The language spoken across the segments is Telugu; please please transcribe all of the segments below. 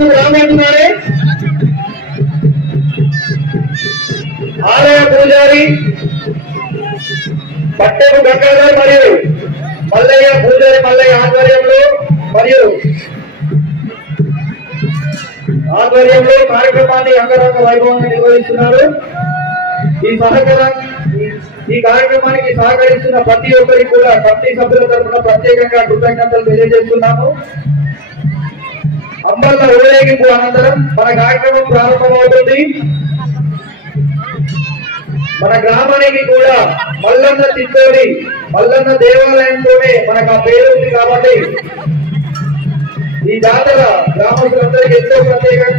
ఎందుకు రామంటున్నారే? ఆలయ పూజారి పట్టెపు గంగాధర్ మరియు మల్లయ్య పూజారి మల్లయ్య ఆధ్వర్యంలో కార్యక్రమాన్ని అంగరంగ వైభవంగా నిర్వహిస్తున్నారు. ఈ కార్యక్రమానికి సహకరిస్తున్న ప్రతి ఒక్కరికి కూడా కమిటీ సభ్యుల తరఫున ప్రత్యేకంగా కృతజ్ఞతలు తెలియజేస్తున్నాము. అంబర్ల ఊరేగింపు అనంతరం మన కార్యక్రమం ప్రారంభమవుతుంది. మన గ్రామానికి కూడా మల్లన్న చిత్తూరి మల్లన్న దేవాలయంతోనే మనకు ఆ పేరు ఉంది. కాబట్టి ఈ జాతర గ్రామస్తులందరికీ ఎంతో ప్రత్యేకంగా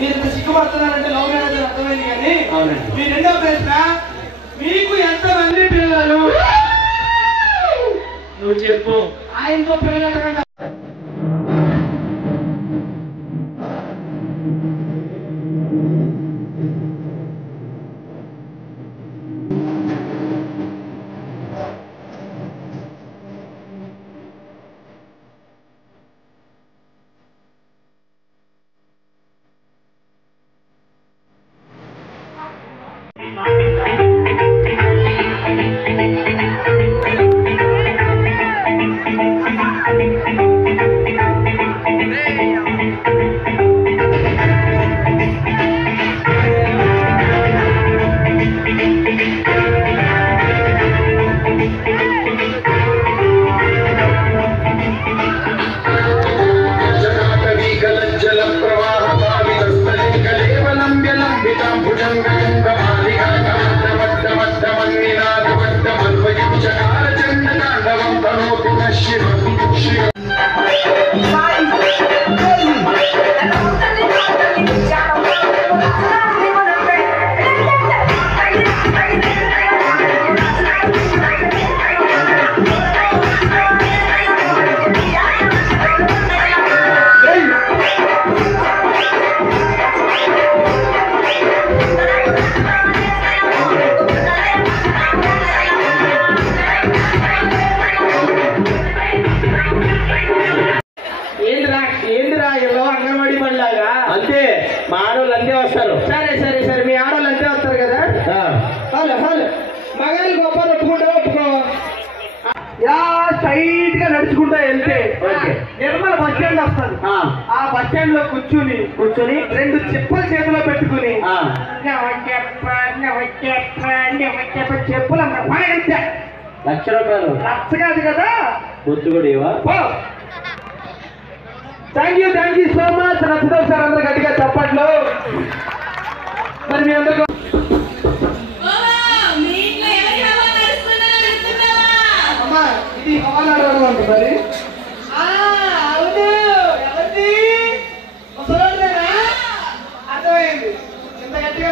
మీరు సిగ్గుపడుతున్నారంటే లవ్ మ్యారేజ్ అర్థమైంది. కానీ మీ రెండో ప్రశ్న, మీకు ఎంతమంది పిల్లలు? నువ్వు చెప్పు. ఆయనతో పిల్లలు స్ట్రైట్ గా నడుచుకుంటా వెళ్తే నిర్మల బస్ స్టాండ్ వస్తుంది. ఆ బస్ స్టాండ్ లో కూర్చుని రెండు చెప్పులు చేతిలో పెట్టుకుని చెప్పులు ₹1,00,000 లక్ష కాదు కదా. Thank you so much. నచ్చుతాం సార్, అందరూ గట్టిగా చప్పట్లు. మరి మీ అందరూ ఇది హవాలా అంట. మరి అవును, ఎవరిది? అర్థమైంది. ఇంత గట్టిగా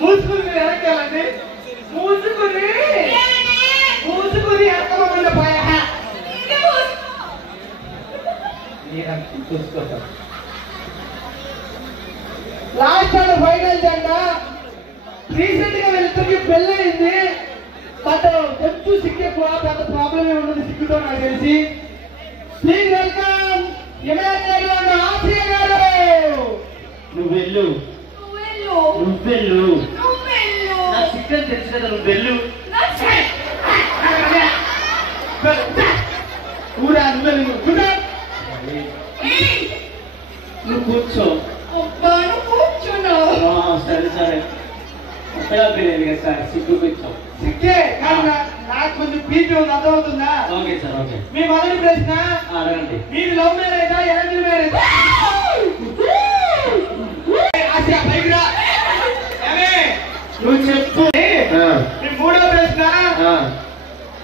మూసుకుని మీరు వెనక్కాలండి. మూసుకుని ఎక్కమన్న పోయా లాస్ట్ అండ్ ఫైనల్ జెండా. రీసెంట్ గా వీళ్ళిద్దరికి పెళ్ళయింది. బట్ కొంచెం సిగ్గు ఎక్కువ, పెద్ద ప్రాబ్లం ఏ ఉండదు సిగ్గుతో నాకు తెలిసి. ప్లీజ్ వెల్కమ్ ఎమ్మెల్యే ఆశ్రయ గారు. నువ్వు వెళ్ళు నా సిగ్గని తెలుసు కదా, నువ్వు వెళ్ళు. నువ్వు కూర్చో. సరే కొత్తగా తెలియదు కదా సార్, సిగ్గు కూర్చో. సిగ్గే నాకు కొంచెం బీపీ ఉంది, అర్థమవుతుందా? Okay sir, okay. మీ మొదటి ప్రశ్న అడగండి. మీరు లవ్ మ్యారేజా ఎరేంజ్ మ్యారేజా? నువ్వు చెప్పు. మీ మూడో ప్రశ్న,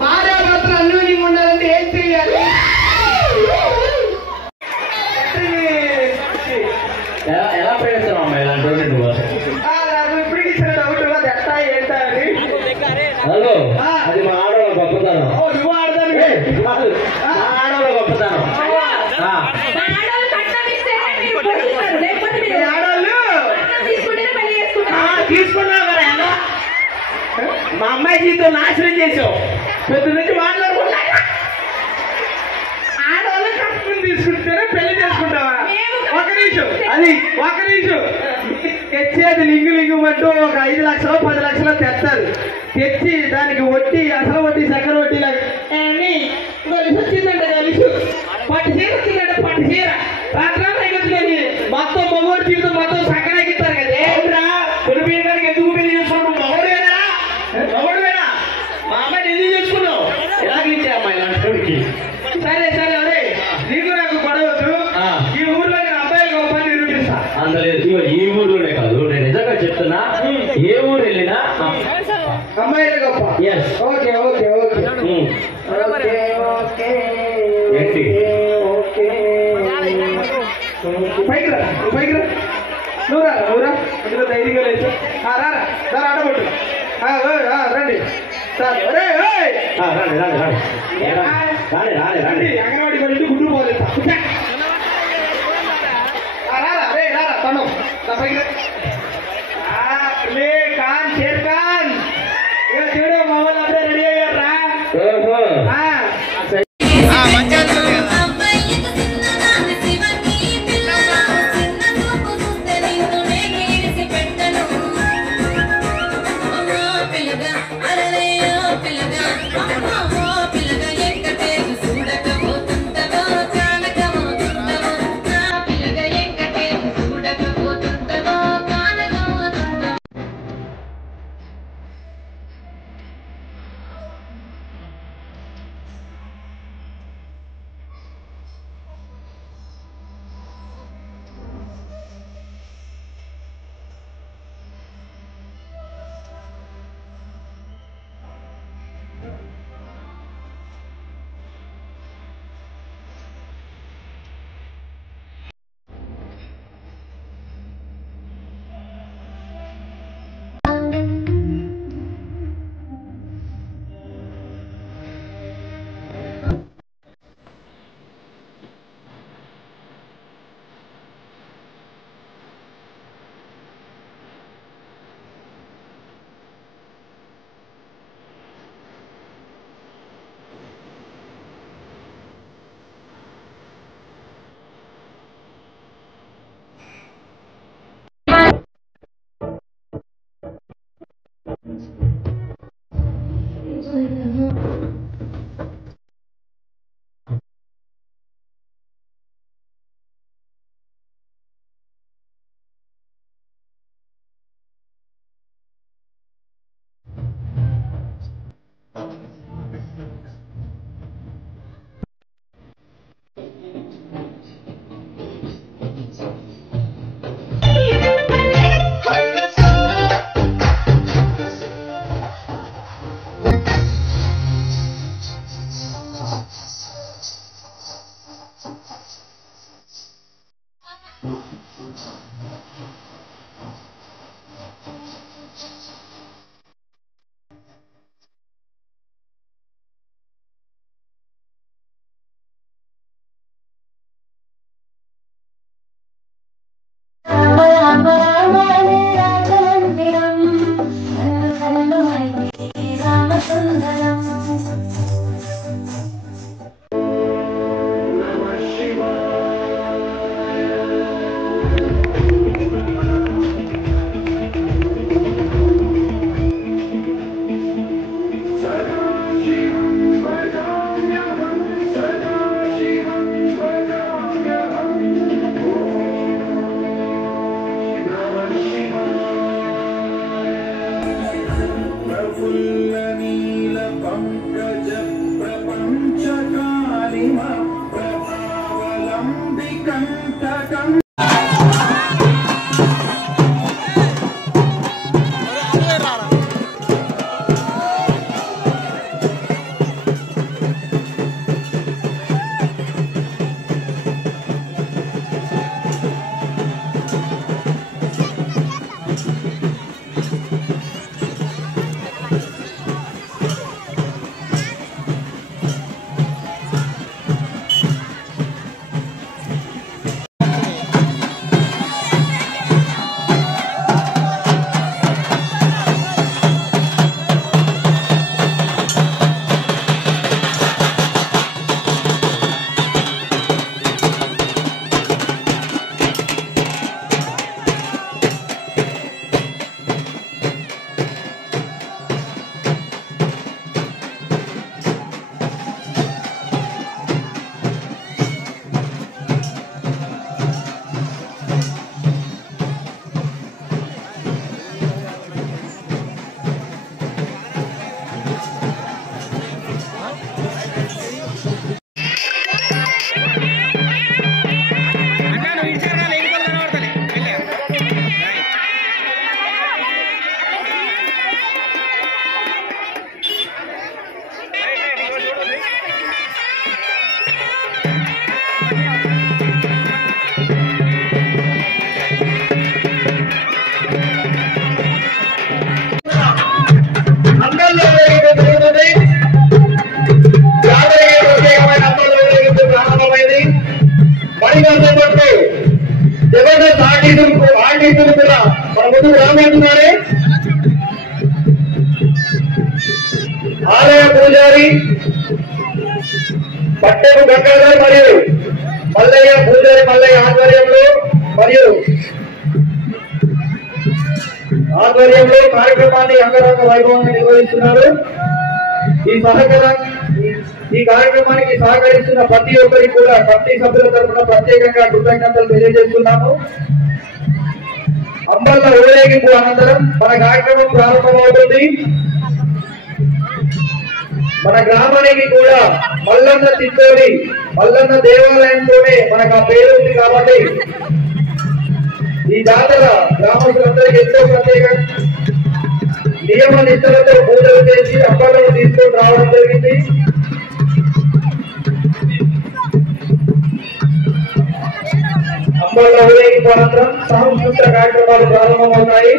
భార్యాభర్తలు అన్యోన్యంగా ఉండాలంటే ఏం చెయ్యాలి? ఎలా ప్రయత్నం అమ్మాయి ఇలాంటి నువ్వు ఇప్పటికి ఇచ్చిన డౌట్ అది ఎట్టా ఏంటా అని. హలో, అది మా ఆడవాళ్ళ గొప్పతనం. నువ్వు ఆడతాను, ఆడవాళ్ళ గొప్పతనం. తీసుకున్నావు కదా, మా అమ్మాయి జీవితం నాశనం చేసావు. పెద్ద నుంచి మాట్లాడుకుంటా అది ఒక్క నిమిషం తెచ్చేది లింగు పట్టు ఒక 5 లక్షలు 10 లక్షలు తెస్తారు. తెచ్చి దానికి వడ్డీ అసలు వడ్డీ చక్కెర వడ్డీ కలిసి వచ్చిందంట. కలిసి పట్టు చీర వచ్చిందంట. పట్టు చీర రాత్రాలు ఎగొచ్చుకొని మొత్తం మగోడు జీవితం మొత్తం చక్కెర ఎక్కిస్తారు కదా. ఏంట్రా పులిపీర గారికి ఎందుకు పెళ్లి చేసుకున్నావు? మగోడువేనా? మా అమ్మాయిని ఎందుకు చేసుకున్నావు? ఎలాగించే అమ్మాయి లాంటి. సరే సరే అదే నీకు నాకు గొడవద్దు. ఈ ఊర్లో నేను అబ్బాయిలు గొప్ప నిరూపిస్తా. అందలేదు ఈ ఊర్లోనే కాదు, నేను నిజంగా చెప్తున్నా. ఏ ఊరు వెళ్ళినా అమ్మాయిలే గొప్ప. ఓకే ఓకే ఓకే ఏంటి పైకి రా పైకి రా. నువ్వురా అందులో ధైర్యంగా లేదు. రారా ఆడబట్టు రండి అంగన్వాడి పడి గుడ్డు పోలేదు. రారా తను పైకి ఖాన్ షేర్ ఖాన్ చూడు మా వాళ్ళు అందరూ రెడీ అయ్యారా? మరిగా చేపట్టు జబర్దస్త్ ఆర్టిస్టులు కూడా మన ముందుకు రాబోతున్నారే. ఆలయ పూజారి పట్టెపు గంగాధర్ మరియు మల్లయ్య పూజారి మల్లయ్య ఆధ్వర్యంలో కార్యక్రమాన్ని అంగరంగ వైభవంగా నిర్వహిస్తున్నారు. ఈ కార్యక్రమానికి సహకరిస్తున్న ప్రతి ఒక్కరికి కూడా కమిటీ సభ్యుల తరఫున ప్రత్యేకంగా కృతజ్ఞతలు తెలియజేస్తున్నాము. అంబల్ల ఊరేగింపు అనంతరం మన కార్యక్రమం ప్రారంభమవుతుంది. మన గ్రామానికి కూడా మల్లన్న దేవాలయంతోనే మనకు ఆ పేరు ఉంది కాబట్టి ఈ జాతర గ్రామస్తులందరికీ ఎంతో ప్రత్యేక నియమ నిష్టలతో పూజలు చేసి అంబాలను తీసుకొని రావడం జరిగింది. అంబాల ఊరేగింపు అనంతరం సాంస్కృతిక కార్యక్రమాలు ప్రారంభమవుతాయి.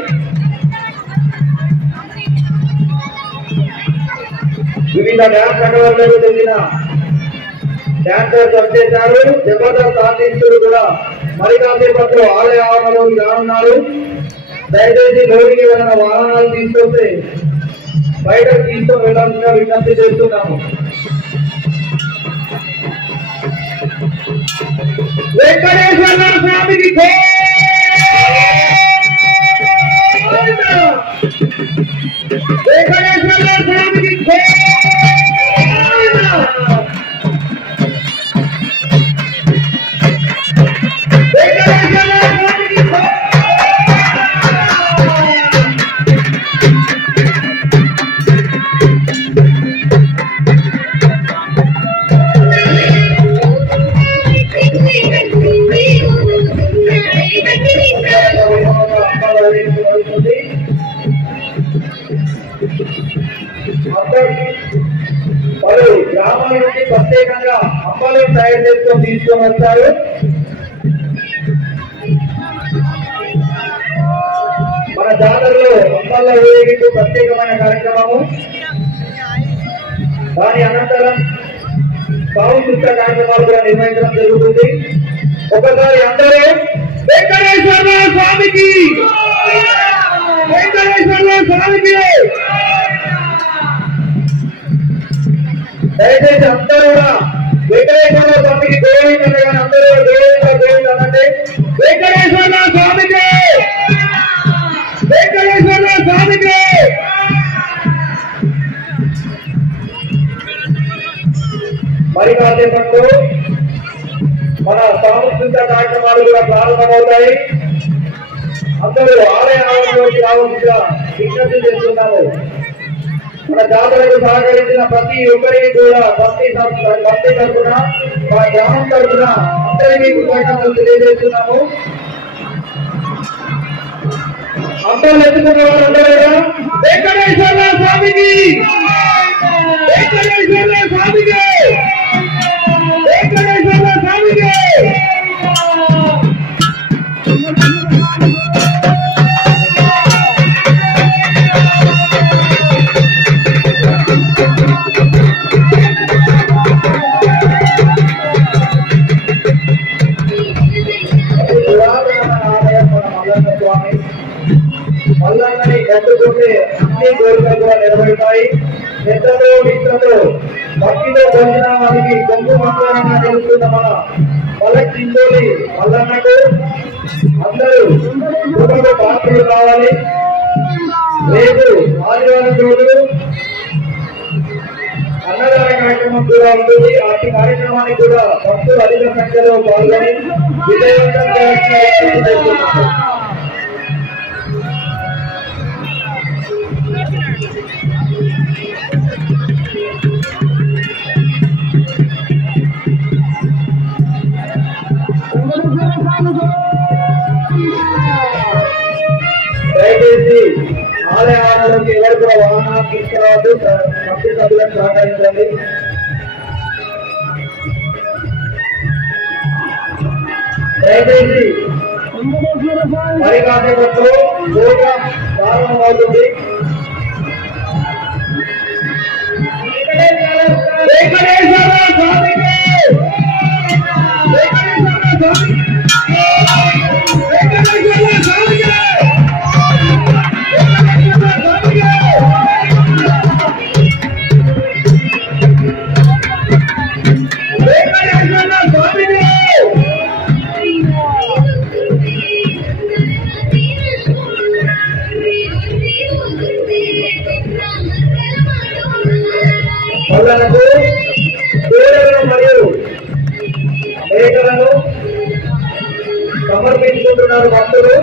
వివిధ డ్యాన్స్ రంగాలకు చెందిన డాన్సర్స్ వచ్చేశారు. జబర్దస్త్ ఆర్టిస్టులు కూడా మరి కాసేపట్లో ఆలయ ఆవరణలోకి రానున్నారు. దయచేసి లోనికి వెళ్ళిన వాహనాలు తీసుకొస్తే బయటకు తీసుకొని వెళ్ళాల్సిన విజ్ఞప్తి చేస్తున్నాము. వెంకటేశ్వర స్వామికి వెంకటేశ్వర స్వామికి పలు గ్రామాల నుండి ప్రత్యేకంగా అంబాలు తయారు చేసుకొని తీసుకొని వచ్చారు. మన జాతరలో అంబాల ఊరేగింపు ప్రత్యేకమైన కార్యక్రమము. దాని అనంతరం సాంస్కృతిక కార్యక్రమాలు కూడా నిర్వహించడం జరుగుతుంది. ఒకసారి అందరూ వెంకటేశ్వర స్వామికి దయచేసి అందరూ కూడా వెంకటేశ్వర స్వామికి గోవింద అందరూ గోవింద అనండి. వెంకటేశ్వర స్వామికి మరి కాసేపట్లో మన సాంస్కృతిక కార్యక్రమాలు కూడా ప్రారంభమవుతాయి. అందరూ ఆలయ ఆవరణలోకి రావాల్సిగా విజ్ఞప్తి చేస్తున్నాము. మన జాతరకు సహకరించిన ప్రతి ఒక్కరికి కూడా భక్తి తరఫున మన గ్రామం తరఫున అందరికీ కృతజ్ఞతలు తెలియజేస్తున్నాము. అందరూ ఎత్తుకున్న వారందరూ వెంకటేశ్వర స్వామికి మల్లన్నని కట్టుకుంటే అన్ని కోరికలు కూడా నెరవేరుతాయి. నిద్రతో నిద్రతో భక్తితో పొందిన వారికి కొంగు మంత్రంగా తెలుస్తున్న మన మల్లకిందోలి మల్లన్నకు అందరూ కుటుంబ పాత్రలు కావాలి. రేపు ఆదివారం రోజు అన్నదాన కార్యక్రమం కూడా ఉంటుంది. అట్టి కార్యక్రమానికి కూడా భక్తులు అధిక సంఖ్యలో పాల్గొని విజయవంతం చేస్తున్నారు. దయచేసి ఆలయాలలోకి ఎవరు కూడా వాహనాలు తీసుకురావద్దు. భక్తి సభ్యులను సహకరించండి. దయచేసి మరి కాసేపట్లో ప్రోగ్రాం ప్రారంభమవుతుంది. వెంకటేశ్వర స్వామికి మేకలను సమర్పించుకుంటున్నారు భక్తులు.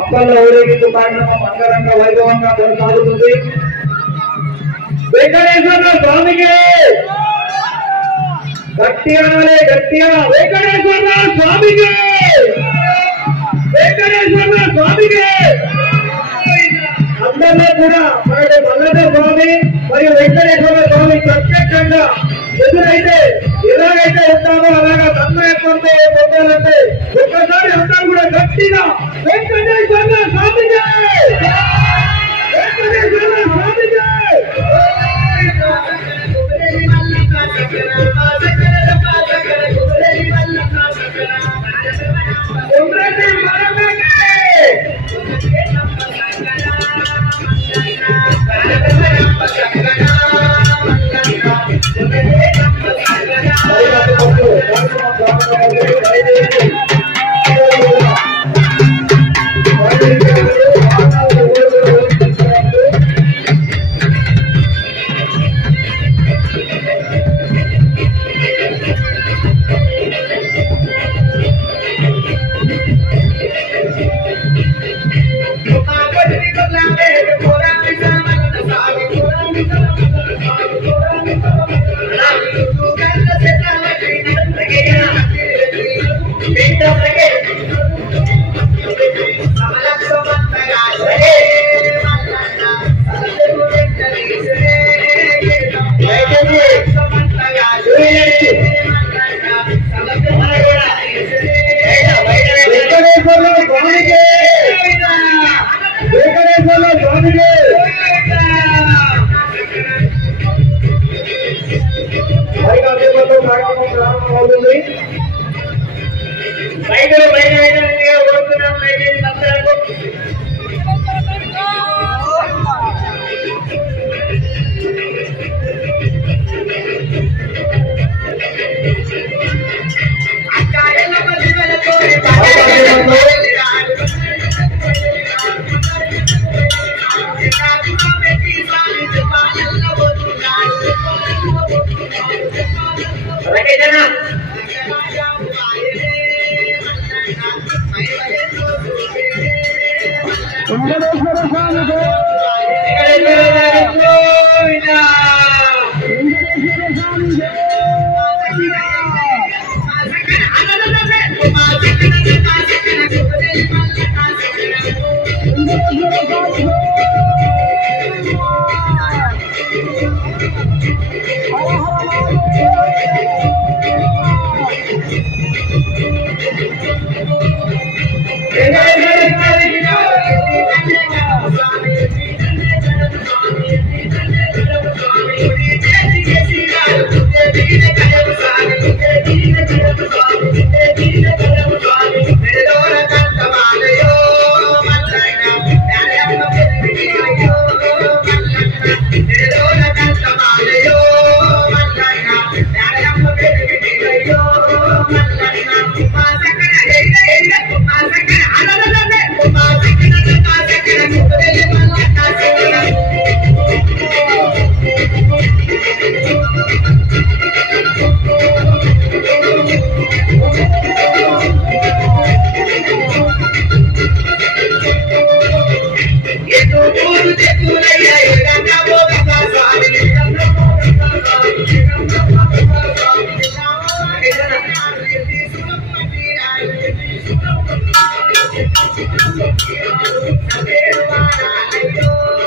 అప్పన్న ఊరేగింపు కార్యక్రమం అంగరంగ వైభవంగా కొనసాగుతుంది. వెంకటేశ్వర స్వామికి గట్టిగా గట్టిగా వెంకటేశ్వర స్వామికి, వెంకటేశ్వర స్వామికి. అందరిలో కూడా మనకు మల్లన్న స్వామి మరియు వెంకటేశ్వర స్వామి ప్రత్యక్షంగా ఎదురైతే ఎలాగైతే ఉంటామో అలాగా తన్మయత్వంతో పొందాలంటే ఒక్కసారి అందరూ కూడా గట్టిగా వెంకటేశ్వర స్వామికి, వెంకటేశ్వర స్వామికి. Thank you.